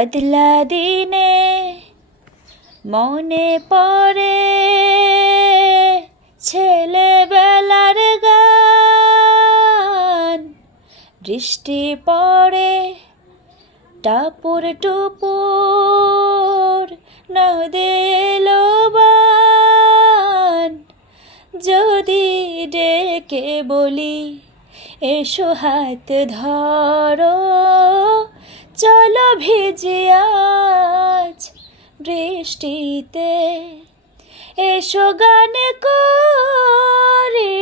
বদলা দিনে মনে পড়ে ছেলেবেলার গান, বৃষ্টি পড়ে টাপুর টুপুর নদীর বান। যদি ডেকে বলি এসো হাত ধরো, চলো ভিজি আজ বৃষ্টিতে, এসো গান করি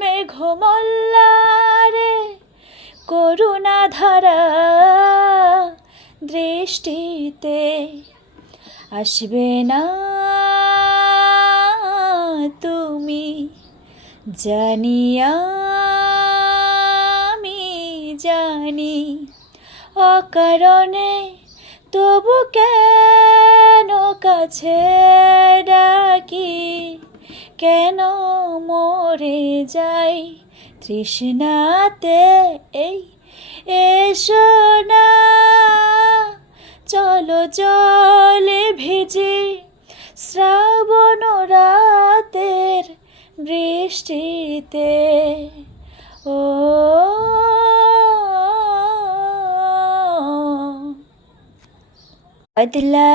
মেঘমল্লারে, করুণা ধারা দৃষ্টিতে। আসবে না তুমি জানি, আমি জানি, অকারণে তবু কেন কাছে ডাকি, কেন মরে যাই তৃষ্ণাতে। এই এসো না, চলো জলে ভিজি শ্রাবণ রাতের বৃষ্টিতে। ও বদলা